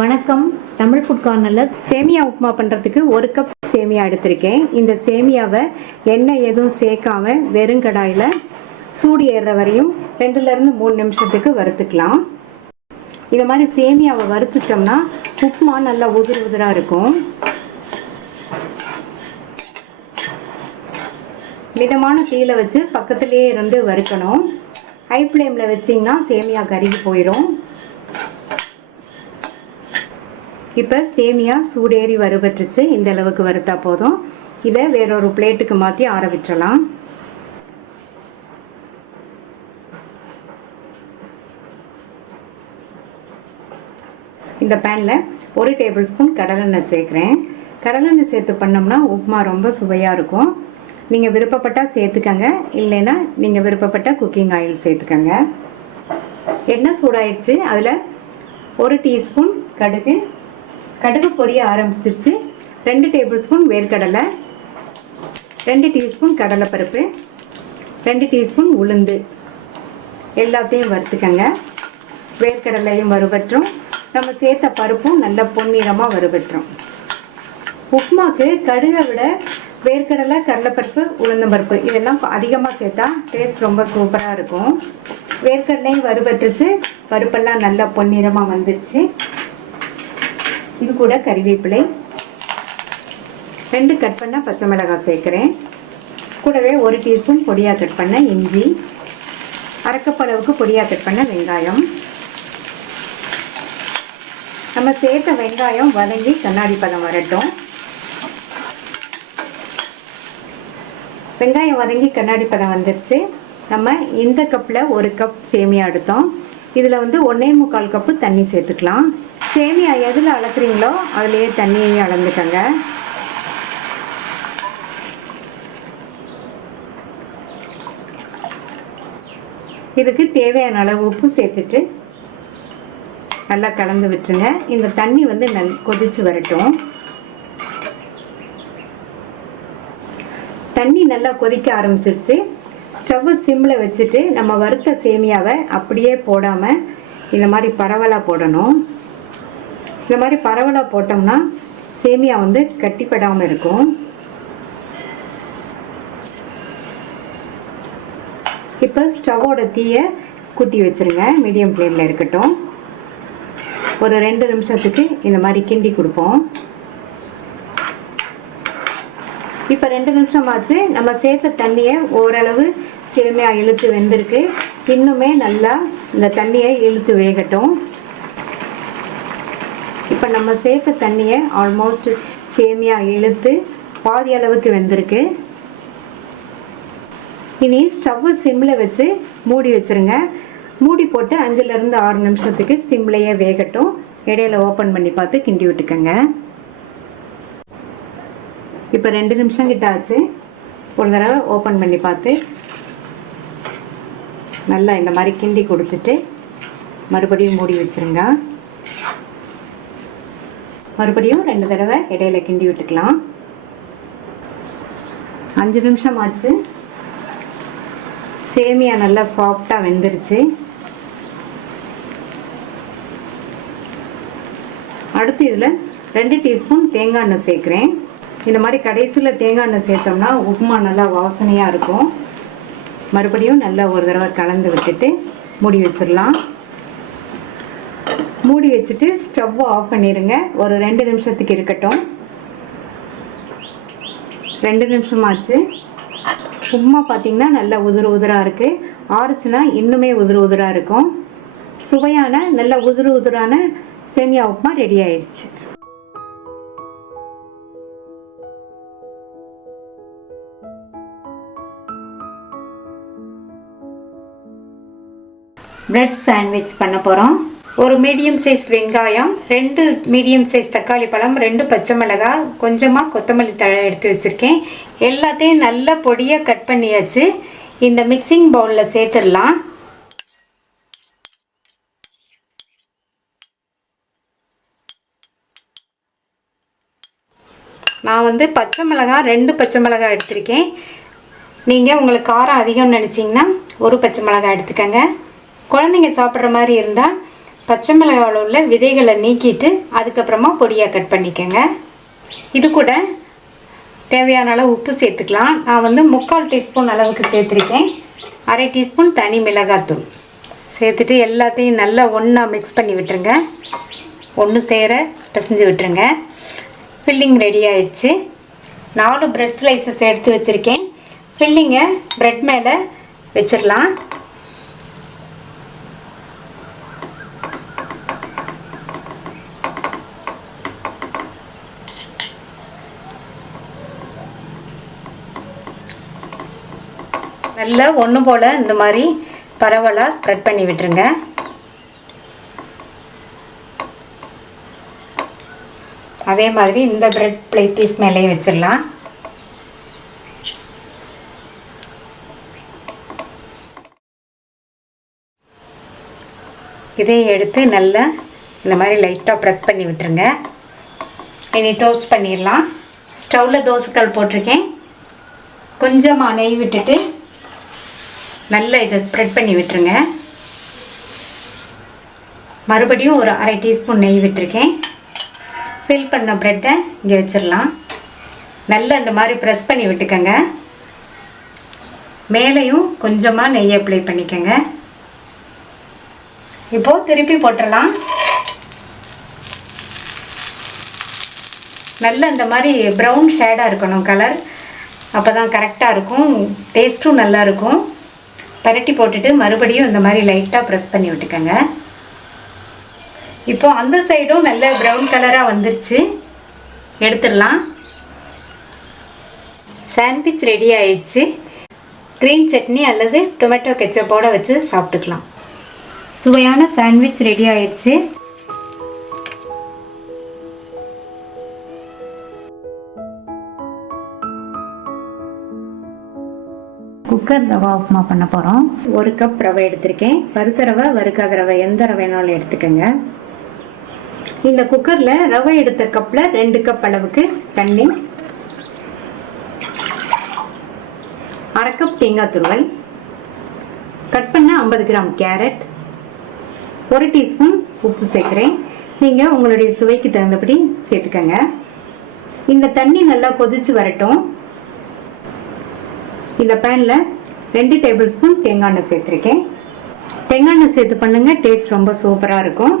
வணக்கம். தமிழ் ஃபுட் கார்னரில் சேமியா உப்புமா பண்ணுறதுக்கு 1 கப் சேமியா எடுத்திருக்கேன். இந்த சேமியாவை எண்ணெய் எதுவும் சேர்க்காம வெறும் கடாயில் சூடு ஏறுற வரையும் 2லேருந்து 3 நிமிஷத்துக்கு வறுத்துக்கலாம். இதை மாதிரி சேமியாவை வறுத்துட்டோம்னா உப்புமா நல்லா உதிராக இருக்கும். மிதமான தீயில வச்சு பக்கத்துலேயே இருந்து வறுக்கணும். ஹை ஃப்ளேமில் வச்சிங்கன்னா சேமியா கருகி போயிடும். இப்போ சேமியா சூடேறி வறுபட்டுருச்சு. இந்த அளவுக்கு வறுத்தா போதும். இதை வேறொரு பிளேட்டுக்கு மாற்றி ஆற விட்டுறலாம். இந்த பேனில் 1 டேபிள் ஸ்பூன் கடலெண்ணெய் சேர்க்குறேன். கடலெண்ணெய் சேர்த்து பண்ணோம்னா உப்புமா ரொம்ப சுவையாக இருக்கும். நீங்கள் விருப்பப்பட்டால் சேர்த்துக்கங்க, இல்லைன்னா நீங்கள் விருப்பப்பட்ட குக்கிங் ஆயில் சேர்த்துக்கங்க. எண்ணெய் சூடாயிடுச்சு. அதில் 1 டீஸ்பூன் கடுகு பொரிய ஆரம்பிச்சிருச்சு. 2 டேபிள் ஸ்பூன் வேர்க்கடலை, 2 டீஸ்பூன் கடலைப்பருப்பு, 2 டீஸ்பூன் உளுந்து எல்லாத்தையும் வறுத்துக்கங்க. வேர்க்கடலையும் வறுபற்றும், நம்ம சேர்த்த பருப்பும் நல்ல பொன்னிறமாக வறுபற்றும். உப்புமாக்கு கடுகை விட வேர்க்கடலை, கடலைப்பருப்பு, உளுந்தம்பருப்பு இதெல்லாம் அதிகமாக சேர்த்தா டேஸ்ட் ரொம்ப சூப்பராக இருக்கும். வேர்க்கடலையும் வறுபட்டுருச்சு, பருப்பெல்லாம் நல்லா பொன்னிறமாக வந்துடுச்சு. இது கூட கறிவேப்பிலை, 2 கட் பண்ண பச்சை மிளகாய் சேர்க்குறேன். கூடவே 1 டீஸ்பூன் பொடியாக கட் பண்ண இஞ்சி, அரைக்கப்பளவுக்கு பொடியாக கட் பண்ண வெங்காயம். நம்ம சேர்த்த வெங்காயம் வதங்கி கண்ணாடி பதம் வரட்டும். வெங்காயம் வதங்கி கண்ணாடி பதம் வந்துடுச்சு. நம்ம இந்த கப்பில் 1 கப் சேமியா எடுத்தோம். இதில் 1.25 கப்பு தண்ணி சேர்த்துக்கலாம். சேமியா எதில் அளக்குறீங்களோ அதுலேயே தண்ணியையும் அளந்துக்கங்க. இதுக்கு தேவையான அளவு உப்பு சேர்த்துட்டு நல்லா கலந்து விட்டுருங்க. இந்த தண்ணி கொதிச்சு வரட்டும். தண்ணி நல்லா கொதிக்க ஆரம்பிச்சிருச்சு. ஸ்டவ் சிம்மில் வச்சுட்டு நம்ம வறுத்த சேமியாவை அப்படியே போடாமல் இந்த மாதிரி பரவலாக போடணும். இந்த மாதிரி பரவலாக போட்டோம்னா சேமியா கட்டிப்படாமல் இருக்கும். இப்போ ஸ்டவ்வோட தீயை கூட்டி வச்சுருங்க. மீடியம் ஃப்ளேமில் இருக்கட்டும். ஒரு 2 நிமிஷத்துக்கு இந்த மாதிரி கிண்டி கொடுப்போம். இப்போ 2 நிமிஷம் ஆச்சு. நம்ம சேர்த்த தண்ணியை ஓரளவு சேமியா இழுத்து வெந்திருக்கு. இன்னுமே நல்லா இந்த தண்ணியை இழுத்து வேகட்டும். இப்போ நம்ம சேர்த்த தண்ணியை ஆல்மோஸ்ட் சேமியா இழுத்து பாதி அளவுக்கு வெந்திருக்கு. இனி ஸ்டவ் சிம்மில் வச்சு மூடி வச்சுருங்க. மூடி போட்டு 5லேருந்து 6 நிமிஷத்துக்கு சிம்லேயே வேகட்டும். இடையில ஓப்பன் பண்ணி பார்த்து கிண்டி விட்டுக்கங்க. இப்போ 2 நிமிஷம் கிட்ட ஆச்சு. ஒரு தடவை ஓப்பன் பண்ணி பார்த்து நல்லா இந்த மாதிரி கிண்டி கொடுத்துட்டு மறுபடியும் மூடி வச்சுருங்க. மறுபடியும் 2 தடவை இடையில கிண்டி விட்டுக்கலாம். 5 நிமிஷம் ஆச்சு. சேமியா நல்லா சாஃப்டாக வெந்துருச்சு. அடுத்து இதில் 2 டீஸ்பூன் தேங்காய் எண்ணெய் சேர்க்குறேன். இந்த மாதிரி கடைசியில் தேங்காய் எண்ணெய் சேர்த்தோம்னா உப்புமா நல்லா வாசனையாக இருக்கும். மறுபடியும் நல்லா ஒரு தடவை கலந்து விட்டுட்டு மூடி வச்சிடலாம். மூடி வச்சுட்டு ஸ்டவ் ஆஃப் பண்ணிடுங்க. ஒரு 2 நிமிஷத்துக்கு இருக்கட்டும். 2 நிமிஷம் ஆச்சு. உப்புமா பார்த்திங்கன்னா நல்லா உதிராக இருக்குது. ஆறுச்சுன்னா இன்னுமே உதிராக இருக்கும். சுவையான நல்ல உதிரான சேமியா உப்புமா ரெடி ஆயிடுச்சு. பிரெட் சாண்ட்விச் பண்ண போகிறோம். ஒரு மீடியம் சைஸ் வெங்காயம், 2 மீடியம் சைஸ் தக்காளி பழம், 2 பச்சை மிளகாய், கொஞ்சமாக கொத்தமல்லி தழை எடுத்து வச்சுருக்கேன். எல்லாத்தையும் நல்லா பொடியாக கட் பண்ணியாச்சு. இந்த மிக்சிங் பவுலில் சேர்த்துடலாம். நான் பச்சை மிளகாய் 2 பச்சை மிளகாய் எடுத்திருக்கேன். நீங்கள் உங்களுக்கு காரம் அதிகம்னு நினச்சிங்கன்னா 1 பச்சை மிளகாய் எடுத்துக்கோங்க. குழந்தைங்க சாப்பிட்ற மாதிரி இருந்தால் பச்சை மிளகாவில் உள்ள விதைகளை நீக்கிட்டு அதுக்கப்புறமா பொடியாக கட் பண்ணிக்கோங்க. இது கூட தேவையான அளவு உப்பு சேர்த்துக்கலாம். நான் 3/4 டீஸ்பூன் அளவுக்கு சேர்த்துருக்கேன். 1/2 டீஸ்பூன் தனி மிளகாத்தூள் சேர்த்துட்டு எல்லாத்தையும் நல்லா ஒன்றா மிக்ஸ் பண்ணி விட்டுருங்க. ஒன்று சேர பிசைஞ்சு விட்டுருங்க. ஃபில்லிங் ரெடி ஆயிடுச்சு. 4 பிரெட் ஸ்லைசஸ் எடுத்து வச்சுருக்கேன். ஃபில்லிங்கை பிரெட் மேலே வச்சிடலாம். நல்லா ஒன்று போல் இந்த மாதிரி பரவலாக ஸ்ப்ரெட் பண்ணி விட்டுருங்க. அதே மாதிரி இந்த பிரெட் பிளேட் பீஸ் மேலேயும் வச்சிடலாம். இதை எடுத்து நல்லா இந்த மாதிரி லைட்டாக ப்ரெஸ் பண்ணி விட்டுருங்க. இனி டோஸ்ட் பண்ணிடலாம். ஸ்டவ்வில் தோசைக்கல் போட்டிருக்கேன். கொஞ்சமாக நெய் விட்டுட்டு நல்லா இதை ஸ்ப்ரெட் பண்ணி விட்டுருங்க. மறுபடியும் ஒரு 1/2 டீஸ்பூன் நெய் விட்டுருக்கேன். ஃபில் பண்ண ப்ரெட்டை இங்கே வச்சிடலாம். நல்லா இந்த மாதிரி ப்ரெஸ் பண்ணி விட்டுக்கோங்க. மேலேயும் கொஞ்சமாக நெய் அப்ளை பண்ணிக்கோங்க. இப்போது திருப்பி போட்டுடலாம். நல்லா இந்த மாதிரி ப்ரௌன் ஷேடாக இருக்கணும் கலர். அப்போ தான் கரெக்டாக இருக்கும். டேஸ்ட்டும் நல்லாயிருக்கும். பரட்டி போட்டுட்டு மறுபடியும் இந்த மாதிரி லைட்டாக ப்ரெஸ் பண்ணி விட்டுக்கோங்க. இப்போ அந்த சைடும் நல்ல ப்ரௌன் கலராக வந்துருச்சு. எடுத்துடலாம். சாண்ட்விச் ரெடி ஆயிடுச்சு. க்ரீன் சட்னி அல்லது டொமேட்டோ கெச்சப்போடு வச்சு சாப்பிட்டுக்கலாம். சுவையான சாண்ட்விச் ரெடி ஆயிடுச்சு. குக்கர் ரவா உப்புமா பண்ண போகிறோம். 1 கப் ரவை எடுத்திருக்கேன். வறுத்த ரவை, வறுக்காத ரவை எந்த ரவை வேணாலும் எடுத்துக்கோங்க. இந்த குக்கரில் ரவை எடுத்த கப்பில் 2 கப் அளவுக்கு தண்ணி, 1/2 கப் தேங்காய் துருவல், கட் பண்ண 50 கிராம் கேரட், 1 டீஸ்பூன் உப்பு சேர்க்குறேன். நீங்கள் உங்களுடைய சுவைக்கு தகுந்தபடி சேர்த்துக்கோங்க. இந்த தண்ணி நல்லா கொதிச்சு வரட்டும். இந்த பேனில் 2 டேபிள் ஸ்பூன் தேங்காய் எண்ணெய் சேர்த்துருக்கேன். தேங்காய் எண்ணெய் சேர்த்து பண்ணுங்க, டேஸ்ட் ரொம்ப சூப்பராக இருக்கும்.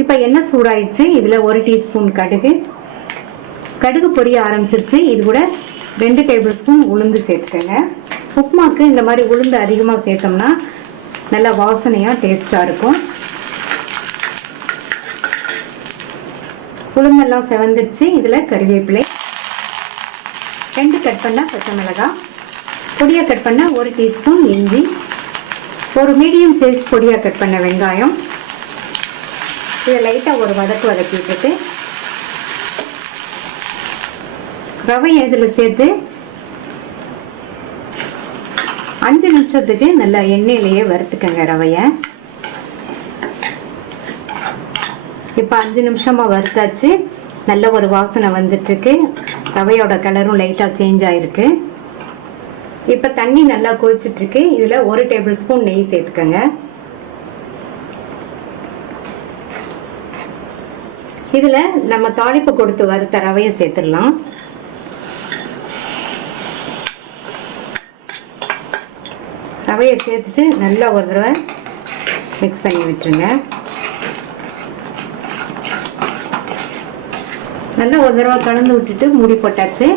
இப்போ எண்ணெய் சூடாயிடுச்சு. இதில் 1 டீஸ்பூன் கடுகு பொரிய ஆரம்பிச்சிருச்சு. இது கூட 2 டேபிள் ஸ்பூன் உளுந்து சேர்த்துக்கோங்க. உப்புமாக்கு இந்த மாதிரி உளுந்து அதிகமாக சேர்த்தோம்னா நல்லா வாசனையாக டேஸ்ட்டாக இருக்கும். உளுந்தெல்லாம் செவந்துடுச்சு. இதில் கறிவேப்பிலை, 2 கட் பண்ண பச்சை மிளகாய், பொடியாக கட் பண்ண 1 டீஸ்பூன் இஞ்சி, ஒரு மீடியம் சைஸ் பொடியாக கட் பண்ண வெங்காயம். இதை லைட்டாக ஒரு வதக்கி விட்டுட்டு ரவையை இதில் சேர்த்து 5 நிமிஷத்துக்கு நல்லா எண்ணெயிலேயே வறுத்துக்கங்க ரவையை. இப்போ 5 நிமிஷமாக வறுத்தாச்சு. நல்ல ஒரு வாசனை வந்துட்டுருக்கு. ரவையோட கலரும் லைட்டாக சேஞ்ச் ஆகிருக்கு. இப்போ தண்ணி நல்லா கொதிச்சிட்ருக்கு. இதில் 1 டேபிள் ஸ்பூன் நெய் சேர்த்துக்கோங்க. இதில் நம்ம தாளிப்பு கொடுத்து வறுத்த ரவையை சேர்த்துடலாம். ரவையை சேர்த்துட்டு நல்லா ஒரு தடவை மிக்ஸ் பண்ணி விட்டுருங்க. நல்லா ஒரு தடவை கலந்து விட்டுட்டு மூடி போட்டாச்சு.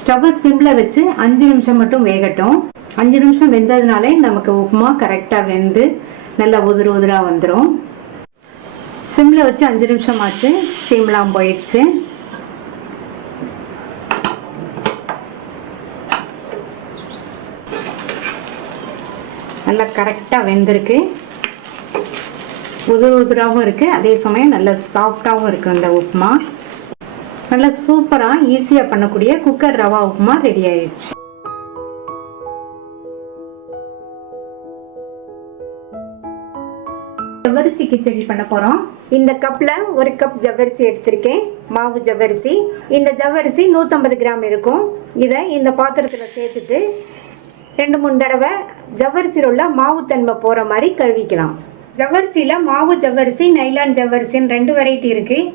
ஸ்டவ்வை சிம்மில் வச்சு 5 நிமிஷம் மட்டும் வேகட்டும். 5 நிமிஷம் வெந்ததுனாலே நமக்கு உப்புமா கரெக்டாக வெந்து நல்லா உதிராக வந்துடும். சிம்மில் வச்சு 5 நிமிஷம் ஆச்சு. ஸ்டீம்லாம் போயிடுச்சு. நல்லா கரெக்டாக வெந்திருக்கு. உதிராகவும் இருக்குது. அதே சமயம் நல்லா சாஃப்டாகவும் இருக்குது அந்த உப்புமா. நல்லா சூப்பராக ஈஸியாக பண்ணக்கூடிய குக்கர் ரவா உப்புமா ரெடி ஆயிடுச்சு. ஜவ்வரிசி கிச்சடி பண்ண போகிறோம். இந்த கப்பில் 1 கப் ஜவ்வரிசி எடுத்திருக்கேன். மாவு ஜவ்வரிசி. இந்த ஜவ்வரிசி 150 கிராம் இருக்கும். இதை இந்த பாத்திரத்தில் சேர்த்துட்டு 2-3 தடவை ஜவ்வரிசியில் உள்ள மாவு தன்மை போகிற மாதிரி கழுவிக்கலாம். ஜவ்வரிசியில் மாவு ஜவ்வரிசி நைலான் ஜவ்வரிசின்னு 2 வெரைட்டி இருக்குது.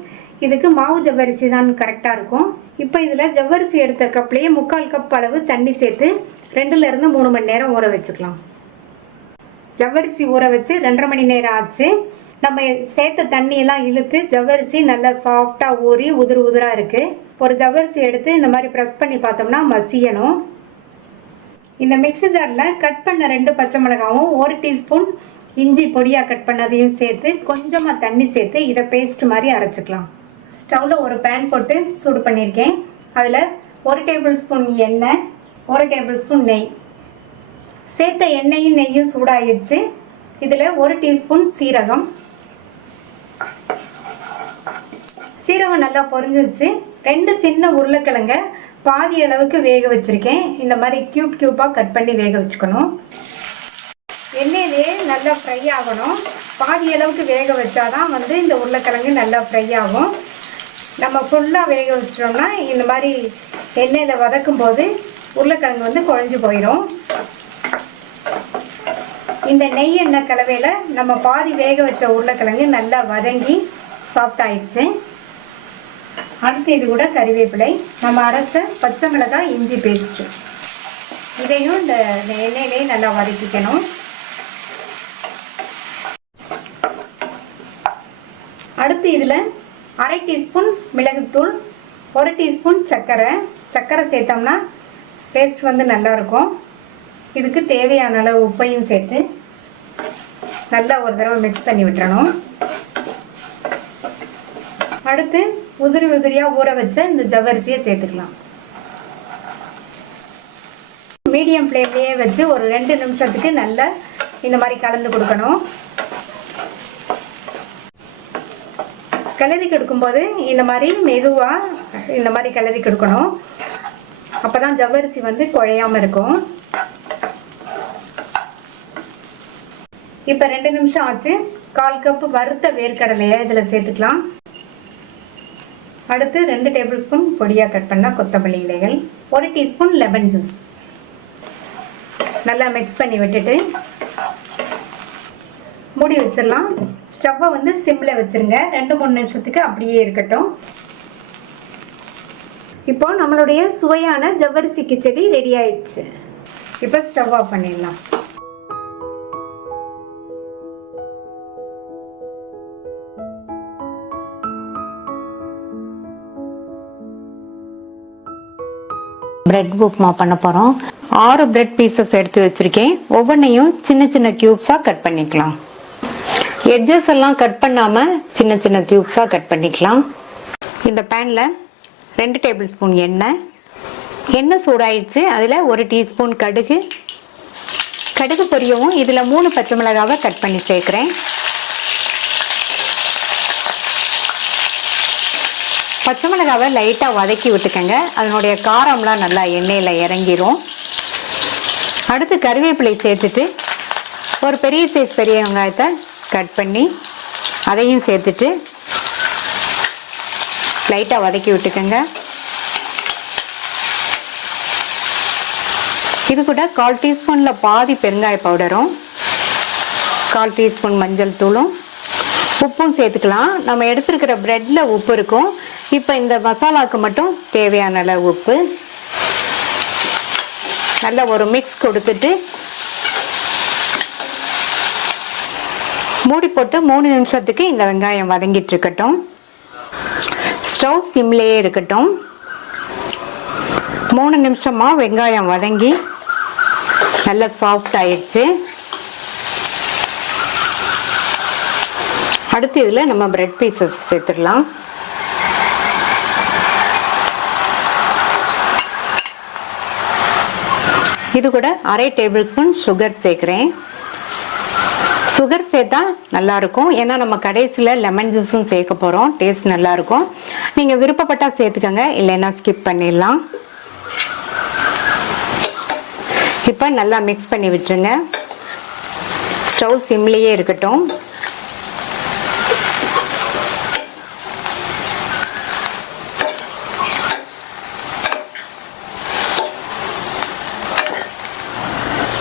இதுக்கு மாவு ஜவ்வரிசி தான் கரெக்டாக இருக்கும். இப்போ இதில் ஜவ்வரிசி எடுத்த கப்லேயே 3/4 கப் அளவு தண்ணி சேர்த்து 2லேருந்து 3 மணி நேரம் ஊற வச்சுக்கலாம். ஜவ்வரிசி ஊற வச்சு 2.5 மணி நேரம் ஆச்சு. நம்ம சேர்த்த தண்ணியெல்லாம் இழுத்து ஜவ்வரிசி நல்லா சாஃப்டாக ஊறி உதிர் உதிராக இருக்குது. ஒரு ஜவ்வரிசி எடுத்து இந்த மாதிரி ப்ரெஸ் பண்ணி பார்த்தோம்னா மசியணும். இந்த மிக்ஸி ஜாரில் கட் பண்ண 2 பச்சை மிளகாவும் 1 டீஸ்பூன் இஞ்சி பொடியாக கட் பண்ணதையும் சேர்த்து கொஞ்சமாக தண்ணி சேர்த்து இதை பேஸ்ட் மாதிரி அரைச்சிக்கலாம். ஸ்டவ்வில் ஒரு பேன் போட்டு சூடு பண்ணியிருக்கேன். அதில் 1 டேபிள் ஸ்பூன் எண்ணெய், 1 டேபிள் ஸ்பூன் நெய் சேர்த்த எண்ணெயும் நெய்யும் சூடாகிடுச்சு. இதில் 1 டீஸ்பூன் சீரகம். சீரகம் நல்லா பொரிஞ்சிருச்சு. 2 சின்ன உருளைக்கிழங்க பாதி அளவுக்கு வேக வச்சுருக்கேன். இந்த மாதிரி க்யூப் க்யூப்பாக கட் பண்ணி வேக வச்சுக்கணும். எண்ணெயிலே நல்லா ஃப்ரை ஆகணும். பாதி அளவுக்கு வேக வச்சாதான் இந்த உருளைக்கிழங்கு நல்லா ஃப்ரை ஆகும். நம்ம ஃபுல்லாக வேக வச்சிட்டோம்னா இந்த மாதிரி எண்ணெயில் வதக்கும் போது உருளைக்கிழங்கு குழஞ்சி போயிடும். இந்த நெய் எண்ணெய் கலவையில் நம்ம பாதி வேக வச்ச உருளைக்கிழங்கு நல்லா வதங்கி சாஃப்ட் ஆயிடுச்சு. அடுத்து இது கூட கறிவேப்பிலை, நம்ம அரைச்ச பச்சை மிளகாய், இஞ்சி பேஸ்ட்டு இதையும் இந்த எண்ணெயிலே நல்லா வதக்கிக்கணும். அடுத்து இதில் 1/2 டீஸ்பூன் மிளகுத்தூள், 1 டீஸ்பூன் சர்க்கரை சேர்த்தோம்னா டேஸ்ட் நல்லாயிருக்கும். இதுக்கு தேவையான அளவு உப்பையும் சேர்த்து நல்லா ஒரு தடவை மிக்ஸ் பண்ணி விட்டுறணும். அடுத்து உதிரியாக ஊற வச்ச இந்த ஜவ்வரிசியை சேர்த்துக்கலாம். மீடியம் ஃப்ளேம்லேயே வச்சு ஒரு 2 நிமிஷத்துக்கு நல்லா இந்த மாதிரி கலந்து கொடுக்கணும். கிளறி கொடுக்கும்போது இந்த மாதிரி மெதுவாக இந்த மாதிரி கிளறி கொடுக்கணும். அப்போ தான் ஜவ்வரிசி குழையாமல் இருக்கும். இப்போ 2 நிமிஷம் ஆச்சு. 1/4 கப் வறுத்த வேர்க்கடலையை இதில் சேர்த்துக்கலாம். அடுத்து 2 டேபிள் ஸ்பூன் பொடியாக கட் பண்ண கொத்தமல்லி இலைகள், 1 டீஸ்பூன் லெமன் ஜூஸ் நல்லா மிக்ஸ் பண்ணி விட்டுட்டு மூடி வச்சிடலாம். ஸ்டவ்வை சிம்மில் வச்சுருங்க. 2-3 நிமிஷத்துக்கு அப்படியே இருக்கட்டும். இப்போ நம்மளுடைய சுவையான ஜவ்வரிசி கிச்சடி ரெடி ஆயிடுச்சு. இப்போ ஸ்டவ் ஆஃப் பண்ணிடலாம். பிரெட் உப்புமா பண்ண போகிறோம். 6 பிரெட் பீசஸ் எடுத்து வச்சுருக்கேன். ஒவ்வொன்றையும் சின்ன சின்ன க்யூப்ஸாக கட் பண்ணிக்கலாம். எட்ஜஸ் எல்லாம் கட் பண்ணாமல் சின்ன சின்ன க்யூப்ஸாக கட் பண்ணிக்கலாம். இந்த பேனில் 2 டேபிள் ஸ்பூன் எண்ணெய் சூடாயிடுச்சு. அதில் 1 டீஸ்பூன் கடுகு பொரியவும் இதில் 3 பச்சை மிளகாவை கட் பண்ணி சேர்க்குறேன். பச்சை மிளகாவை லைட்டாக வதக்கி விட்டுக்கங்க. அதனுடைய காரம்லாம் நல்லா எண்ணெயில் இறங்கிரும். அடுத்து கறிவேப்பிலை சேர்த்துட்டு ஒரு பெரிய சைஸ் பெரிய வெங்காயத்தை கட் பண்ணி அதையும் சேர்த்துட்டு லைட்டாக வதக்கி விட்டுக்கங்க. இது கூட 1/4 டீஸ்பூனில் பாதி பெருங்காய பவுடரும் 1/4 டீஸ்பூன் மஞ்சள் தூளும் உப்பும் சேர்த்துக்கலாம். நம்ம எடுத்துருக்கிற பிரெட்டில் உப்பு இருக்கும். இப்போ இந்த மசாலாவுக்கு மட்டும் தேவையான அளவு உப்பு நல்லா ஒரு மிக்ஸ் கொடுத்துட்டு மூடி போட்டு 3 நிமிஷத்துக்கு இந்த வெங்காயம் வதங்கிட்டு இருக்கட்டும். ஸ்டவ் சிம்லேயே இருக்கட்டும். 3 நிமிஷமாக வெங்காயம் வதங்கி நல்லா சாஃப்ட் ஆயிடுச்சு. அடுத்து இதில் நம்ம பிரெட் பீசஸ் சேர்த்துடலாம். இது கூட 1/2 டேபிள் ஸ்பூன் சுகர் சேர்க்குறேன். சுகர் சேர்த்தா நல்லாயிருக்கும். ஏன்னா நம்ம கடைசியில் லெமன் ஜூஸும் சேர்க்க போகிறோம். டேஸ்ட் நல்லாயிருக்கும். நீங்கள் விருப்பப்பட்டால் சேர்த்துக்கோங்க, இல்லைன்னா ஸ்கிப் பண்ணிடலாம். இப்போ நல்லா மிக்ஸ் பண்ணி விட்டுருங்க. ஸ்டவ் சிம்லேயே இருக்கட்டும்.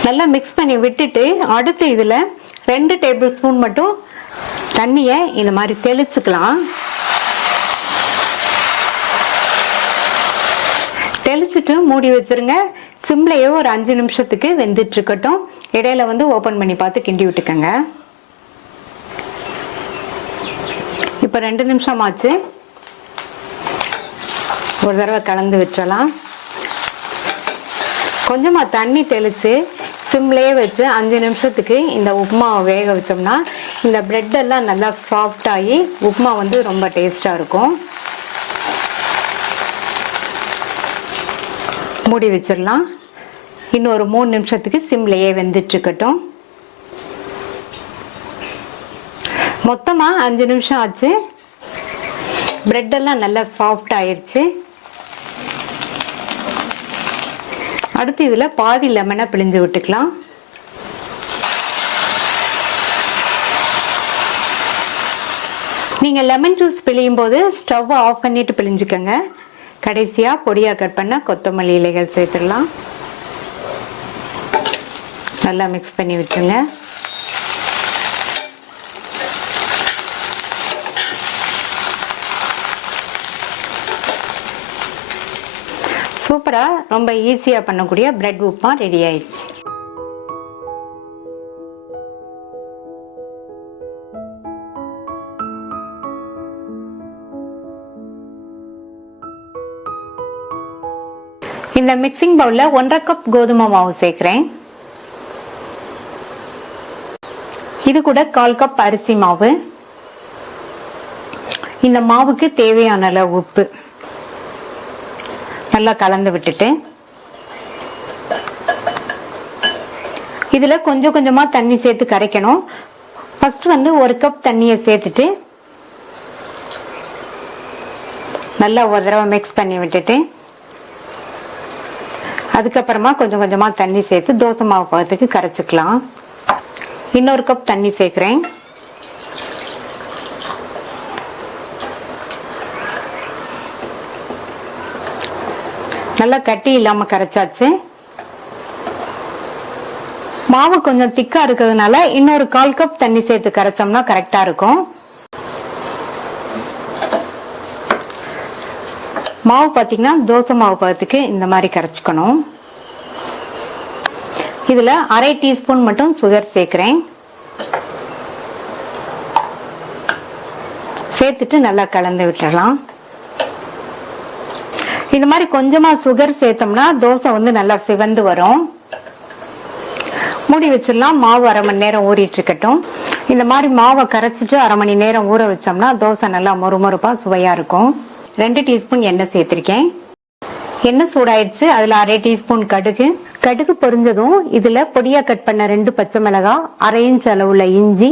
நல்லா மிக்ஸ் பண்ணி விட்டுட்டு அடுத்து இதில் 2 டேபிள் ஸ்பூன் மட்டும் தண்ணியை இந்த மாதிரி தெளிச்சுக்கலாம். தெளிச்சுட்டு மூடி வச்சிருங்க. சிம்லையே ஒரு 5 நிமிஷத்துக்கு வெந்துட்டு இருக்கட்டும். இடையில வந்து ஓபன் பண்ணி பார்த்து கிண்டி விட்டுக்கங்க. இப்போ 2 நிமிஷம் ஆச்சு. ஒரு தடவை கலந்து விட்டுறலாம். கொஞ்சமா தண்ணி தெளிச்சு சிம்லையே வச்சு 5 நிமிஷத்துக்கு இந்த உப்புமாவை வேக வச்சோம்னா இந்த பிரெட் எல்லாம் நல்லா சாஃப்ட் ஆகி உப்புமா வந்து ரொம்ப டேஸ்டா இருக்கும். மூடி வச்சிடலாம். இன்னும் ஒரு 3 நிமிஷத்துக்கு சிம்லையே வெந்துட்டு இருக்கட்டும். மொத்தமா 5 நிமிஷம் ஆச்சு. பிரெட் எல்லாம் நல்லா சாஃப்ட் ஆயிடுச்சு. அடுத்து இதுல பாதி லெமனை பிழிஞ்சு விட்டுக்கலாம். நீங்க லெமன் ஜூஸ் பிழியும் போது ஸ்டவ் ஆஃப் பண்ணிட்டு பிழிஞ்சுக்கங்க. கடைசியா பொடியா கட் பண்ண கொத்தமல்லி இலைகள் சேர்த்துடலாம். நல்லா மிக்ஸ் பண்ணி விட்டுருங்க. சூப்பரா ரொம்ப ஈஸியா பண்ணக்கூடிய பிரெட் உப்புமா ரெடி ஆயிடுச்சு. இந்த மிக்சிங் பவுல்ல 1.5 கப் கோதுமை மாவு சேர்க்கிறேன். இது கூட 1/4 கப் அரிசி மாவு. இந்த மாவுக்கு தேவையான அளவு உப்பு நல்லா கலந்து விட்டுட்டு இதுல கொஞ்சம் கொஞ்சமா தண்ணி சேர்த்து கரைக்கணும். ஃபர்ஸ்ட் வந்து 1 கப் தண்ணியை சேர்த்துட்டு நல்லா ஒரு தடவை மிக்ஸ் பண்ணி விட்டுட்டு அதுக்கப்புறமா கொஞ்சம் கொஞ்சமா தண்ணி சேர்த்து தோசை மாவு பதத்துக்கு கரைச்சிக்கலாம். இன்னொரு கப் தண்ணி சேர்க்கிறேன். நல்லா கட்டி இல்லாம கரைச்சாச்சு. மாவு கொஞ்சம் திக்கா இருக்கிறதுனால இன்னொரு 1/4 கப் தண்ணி சேர்த்து கரைச்சோம்னா கரெக்டா இருக்கும். மாவு பாத்தீங்கன்னா தோசை மாவு பதத்துக்கு இந்த மாதிரி கரைச்சுக்கணும். இதுல 1/2 டீஸ்பூன் மட்டும் சுகர் சேர்க்கிறேன். சேர்த்துட்டு நல்லா கலந்து விட்டுறலாம். இந்த மாதிரி கொஞ்சமா சுகர் சேர்த்தோம்னா தோசை வந்து நல்லா சிவந்து வரும். மூடி வச்சிடலாம். மாவு 1/2 மணி நேரம் ஊறிட்டு இருக்கட்டும். இந்த மாதிரி மாவை கரைச்சிட்டு 1/2 மணி நேரம் ஊற வச்சோம்னா தோசை நல்லா மொறுமொறுப்பா சுவையா இருக்கும். 2 டீஸ்பூன் எண்ணெய் சேர்த்திருக்கேன். எண்ணெய் சூடாயிடுச்சு. அதுல 1/2 டீஸ்பூன் கடுகு. கடுகு பொரிஞ்சதும் இதுல பொடியா கட் பண்ண 2 பச்சை மிளகாய், 1/2 இன்ச் அளவுள்ள இஞ்சி,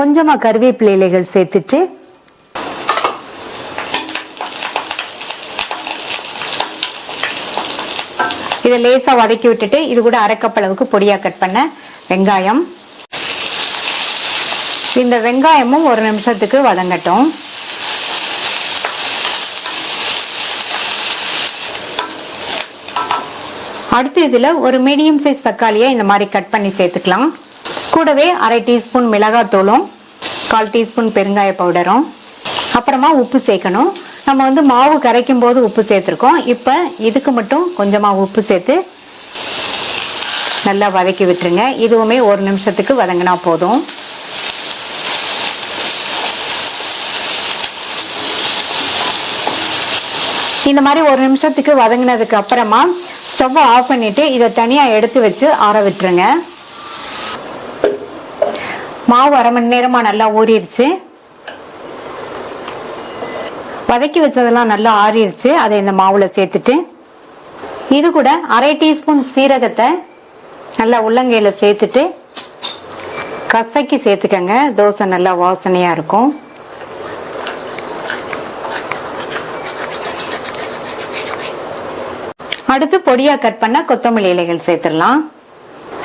கொஞ்சமா கருவேப்பிலை இலைகள் சேர்த்துட்டு இதை லேசா வதக்கி விட்டுட்டு இது கூட 1/2 கப் அளவுக்கு பொடியா கட் பண்ண வெங்காயம். இந்த வெங்காயமும் 1 நிமிஷத்துக்கு வதங்கட்டும். அடுத்து இதுல ஒரு மீடியம் சைஸ் தக்காளியை இந்த மாதிரி கட் பண்ணி சேர்த்துக்கலாம். கூடவே 1/2 டீஸ்பூன் மிளகாய் தூளும் 1/4 டீஸ்பூன் பெருங்காய பவுடரும் அப்புறமா உப்பு சேர்க்கணும். நம்ம வந்து மாவு கரைக்கும் போது உப்பு சேர்த்திருக்கோம். இப்ப இதுக்கு மட்டும் கொஞ்சமா உப்பு சேர்த்து நல்லா வதக்கி விட்டுருங்க. இதுவுமே 1 நிமிஷத்துக்கு வதங்கினா போதும். இந்த மாதிரி 1 நிமிஷத்துக்கு வதங்கினதுக்கு அப்புறமா ஸ்டவ் ஆஃப் பண்ணிட்டு இதை தனியா எடுத்து வச்சு ஆற விட்டுருங்க. மாவு 1/2 மணி நேரமா நல்லா ஊறிடுச்சு. வதக்கி வச்சதெல்லாம் நல்லா ஆறிடுச்சு. அதை இந்த மாவுல சேர்த்துட்டு இது கூட 1/2 டீஸ்பூன் சீரகத்தை நல்லா உள்ளங்கையில சேர்த்துட்டு கசக்கி சேர்த்துக்கங்க. தோசை நல்லா வாசனையா இருக்கும். அடுத்து பொடியா கட் பண்ண கொத்தமல்லி இலைகள் சேர்த்துடலாம்.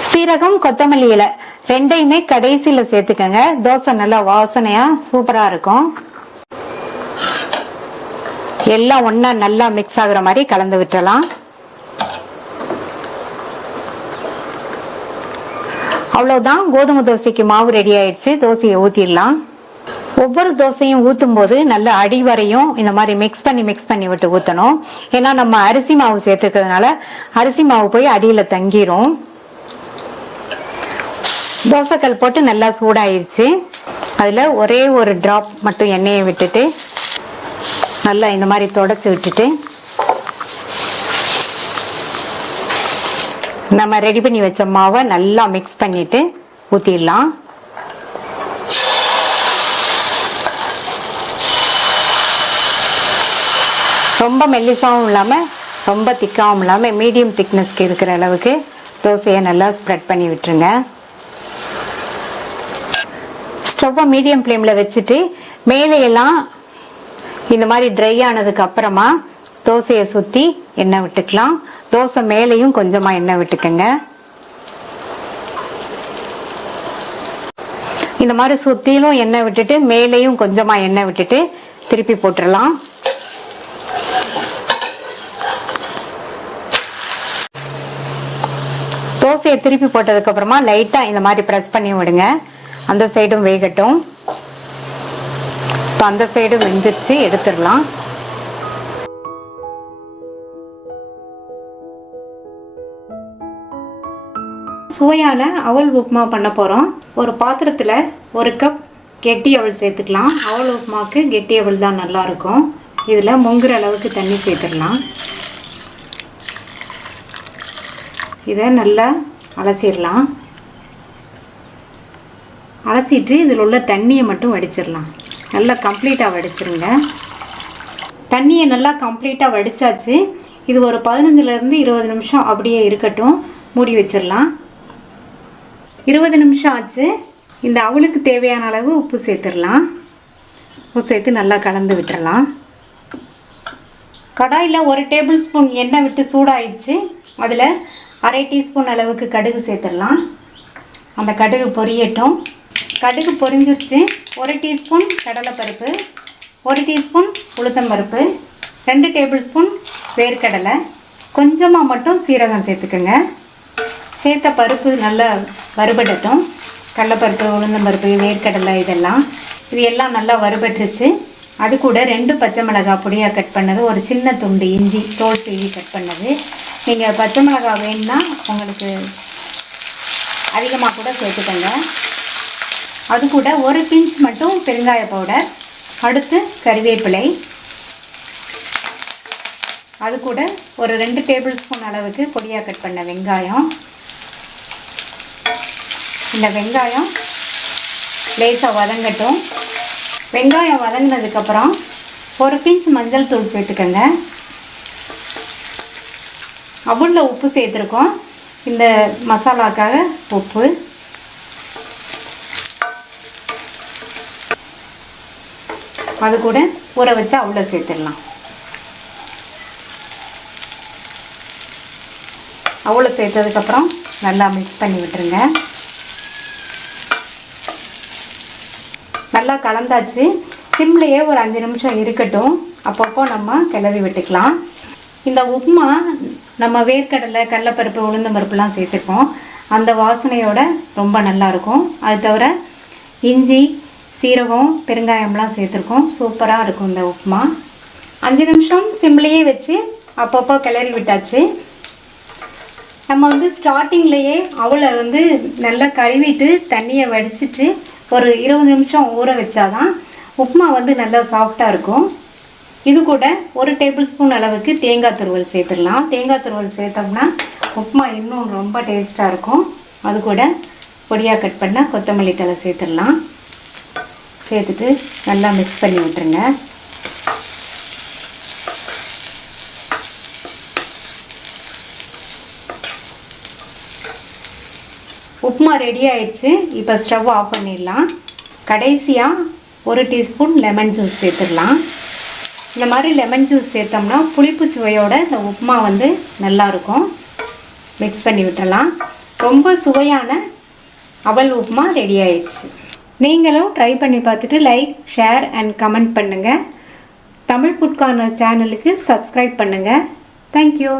சீரகம், கொத்தமல்லி இலை ரெண்டையுமே கடைசியில சேர்த்துக்கங்க. தோசை நல்லா வாசனையா சூப்பரா இருக்கும். எல்லாம் ஒன்னா நல்லா மிக்ஸ் ஆகுற மாதிரி கலந்து விட்டுறலாம். அவ்வளவுதான், கோதுமை தோசைக்கு மாவு ரெடி ஆயிடுச்சு. தோசையை ஊத்திடலாம். ஒவ்வொரு தோசையும் ஊத்தும் போது நல்ல அடி வரையும் இந்த மாதிரி மிக்ஸ் பண்ணி விட்டு ஊத்தணும். ஏன்னா நம்ம அரிசி மாவு சேர்த்துக்கிறதுனால அரிசி மாவு போய் அடியில தங்கிரும். தோசைக்கல் போட்டு நல்லா சூடாயிருச்சு. அதுல ஒரே ஒரு டிராப் மட்டும் எண்ணெயை விட்டுட்டு நல்லா இந்த மாதிரி தொடச்சு விட்டுட்டு நம்ம ரெடி பண்ணி வச்ச மாவை நல்லா மிக்ஸ் பண்ணிட்டு ஊத்திடலாம். ரொம்ப மெல்லிசாவும் இல்லாம ரொம்ப திக்காவும் இல்லாம மீடியம் திக்னஸ்க்கு இருக்கிற அளவுக்கு தோசையை நல்லா ஸ்ப்ரெட் பண்ணி விட்டுருங்க. ஸ்டவ்வை மீடியம் ஃப்ளேம்ல வச்சுட்டு மேலையெல்லாம் இந்த மாதிரி ட்ரை ஆனதுக்கு அப்புறமா தோசையை சுத்தி எண்ணெய் விட்டுக்கலாம். தோசை மேலையும் கொஞ்சமா எண்ணெய் விட்டுக்கங்க. இந்த மாதிரி சுத்திலும் எண்ணெய் விட்டுட்டு மேலையும் கொஞ்சமா எண்ணெய் விட்டுட்டு திருப்பி போட்டுடலாம். தோசையை திருப்பி போட்டதுக்கு அப்புறமா லைட்டா இந்த மாதிரி பிரஸ் பண்ணி விடுங்க. அந்த சைடும் வேகட்டும். அந்த சைடும் வெந்துருச்சு, எடுத்துடலாம். சுவையான அவல் உப்புமா பண்ண போகிறோம். ஒரு பாத்திரத்தில் 1 கப் கெட்டி அவல் சேர்த்துக்கலாம். அவல் உப்புமாவுக்கு கெட்டி அவல் தான் நல்லாயிருக்கும். இதில் முங்குற அளவுக்கு தண்ணி சேர்த்துடலாம். இதை நல்லா அலசிடலாம். அலசிட்டு இதில் உள்ள தண்ணியை மட்டும் வடிச்சிடலாம். நல்லா கம்ப்ளீட்டாக வடிச்சிருங்க. தண்ணியை நல்லா கம்ப்ளீட்டாக வடித்தாச்சு. இது ஒரு 15லேருந்து 20 நிமிஷம் அப்படியே இருக்கட்டும். மூடி வச்சிடலாம். 20 நிமிஷம் ஆச்சு. இந்த அவலுக்கு தேவையான அளவு உப்பு சேர்த்துடலாம். உப்பு சேர்த்து நல்லா கலந்து விட்டுறலாம். கடாயில் 1 டேபிள் ஸ்பூன் எண்ணெய் விட்டு சூடாயிடுச்சு. அதில் 1/2 டீஸ்பூன் அளவுக்கு கடுகு சேர்த்துடலாம். அந்த கடுகு பொரியட்டும். கடுகு பொரிஞ்சிருச்சு. 1 டீஸ்பூன் கடலைப்பருப்பு, 1 டீஸ்பூன் உளுத்தம்பருப்பு, 2 டேபிள் ஸ்பூன் வேர்க்கடலை, கொஞ்சமாக மட்டும் சீரகம் சேர்த்துக்கோங்க. சேர்த்த பருப்பு நல்லா வறுபடட்டும். கடலைப்பருப்பு, உளுந்தம்பருப்பு, வேர்க்கடலை இது எல்லாம் நல்லா வறுபட்டுருச்சு. அது கூட 2 பச்சை மிளகாய் பொடியாக கட் பண்ணது, ஒரு சின்ன துண்டு இஞ்சி தோல் சீவி கட் பண்ணது. நீங்கள் பச்சை மிளகாய் வேணும்னா உங்களுக்கு அதிகமாக கூட சேர்த்துக்கோங்க. அது கூட 1 பிஞ்ச் மட்டும் பெருங்காய பவுடர். அடுத்து கறிவேப்பிலை. அது கூட ஒரு 2 டேபிள் ஸ்பூன் அளவுக்கு பொடியாக கட் பண்ண வெங்காயம். இந்த வெங்காயம் லேசாக வதங்கட்டும். வெங்காயம் வதங்கினதுக்கப்புறம் 1 பிஞ்ச் மஞ்சள் தூள் சேர்த்துக்கோங்க. அவலில் உப்பு சேர்த்துருக்கோம். இந்த மசாலாக்காக உப்பு. அது கூட ஊற வச்சு அவலை சேர்த்துடலாம். அவலை சேர்த்ததுக்கப்புறம் நல்லா மிக்ஸ் பண்ணி விட்டுருங்க. நல்லா கலந்தாச்சு. சிம்லேயே ஒரு 5 நிமிஷம் இருக்கட்டும். அப்பப்போ நம்ம கிளறி விட்டுக்கலாம். இந்த உப்புமா நம்ம வேர்க்கடலை, கடலைப்பருப்பு, உளுந்தம்பருப்புலாம் சேர்த்துருக்கோம். அந்த வாசனையோட ரொம்ப நல்லாயிருக்கும். அது தவிர இஞ்சி, சீரகம், பெருங்காயம்லாம் சேர்த்துருக்கோம். சூப்பராக இருக்கும் இந்த உப்புமா. 5 நிமிஷம் சிம்லேயே வச்சு அப்பப்போ கிளறி விட்டாச்சு. நம்ம ஸ்டார்டிங்லேயே அவளை நல்லா கழுவிட்டு தண்ணியை வடிச்சிட்டு ஒரு 20 நிமிஷம் ஊற வச்சாதான் உப்புமா நல்லா சாஃப்டாக இருக்கும். இது கூட 1 டேபிள் ஸ்பூன் அளவுக்கு தேங்காய் துருவல் சேர்த்துடலாம். தேங்காய் துருவல் சேர்த்தோம்னா உப்புமா இன்னும் ரொம்ப டேஸ்ட்டாக இருக்கும். அது கூட பொடியாக கட் பண்ண கொத்தமல்லி தழை சேர்த்துடலாம். சேர்த்துட்டு நல்லா மிக்ஸ் பண்ணி விட்டுருங்க. உப்புமா ரெடி ஆயிடுச்சு. இப்போ ஸ்டவ் ஆஃப் பண்ணிடலாம். கடைசியாக 1 டீஸ்பூன் லெமன் ஜூஸ் சேர்த்துடலாம். இந்த மாதிரி லெமன் ஜூஸ் சேர்த்தோம்னா புளிப்பு சுவையோட இந்த உப்புமா நல்லாயிருக்கும். மிக்ஸ் பண்ணி விட்டுறலாம். ரொம்ப சுவையான அவல் உப்புமா ரெடி ஆயிடுச்சு. நீங்களும் ட்ரை பண்ணி பார்த்துட்டு லைக், ஷேர் அண்ட் கமெண்ட் பண்ணுங்கள். தமிழ் ஃபுட் கார்னர் சேனலுக்கு சப்ஸ்கிரைப் பண்ணுங்கள். தேங்க்யூ.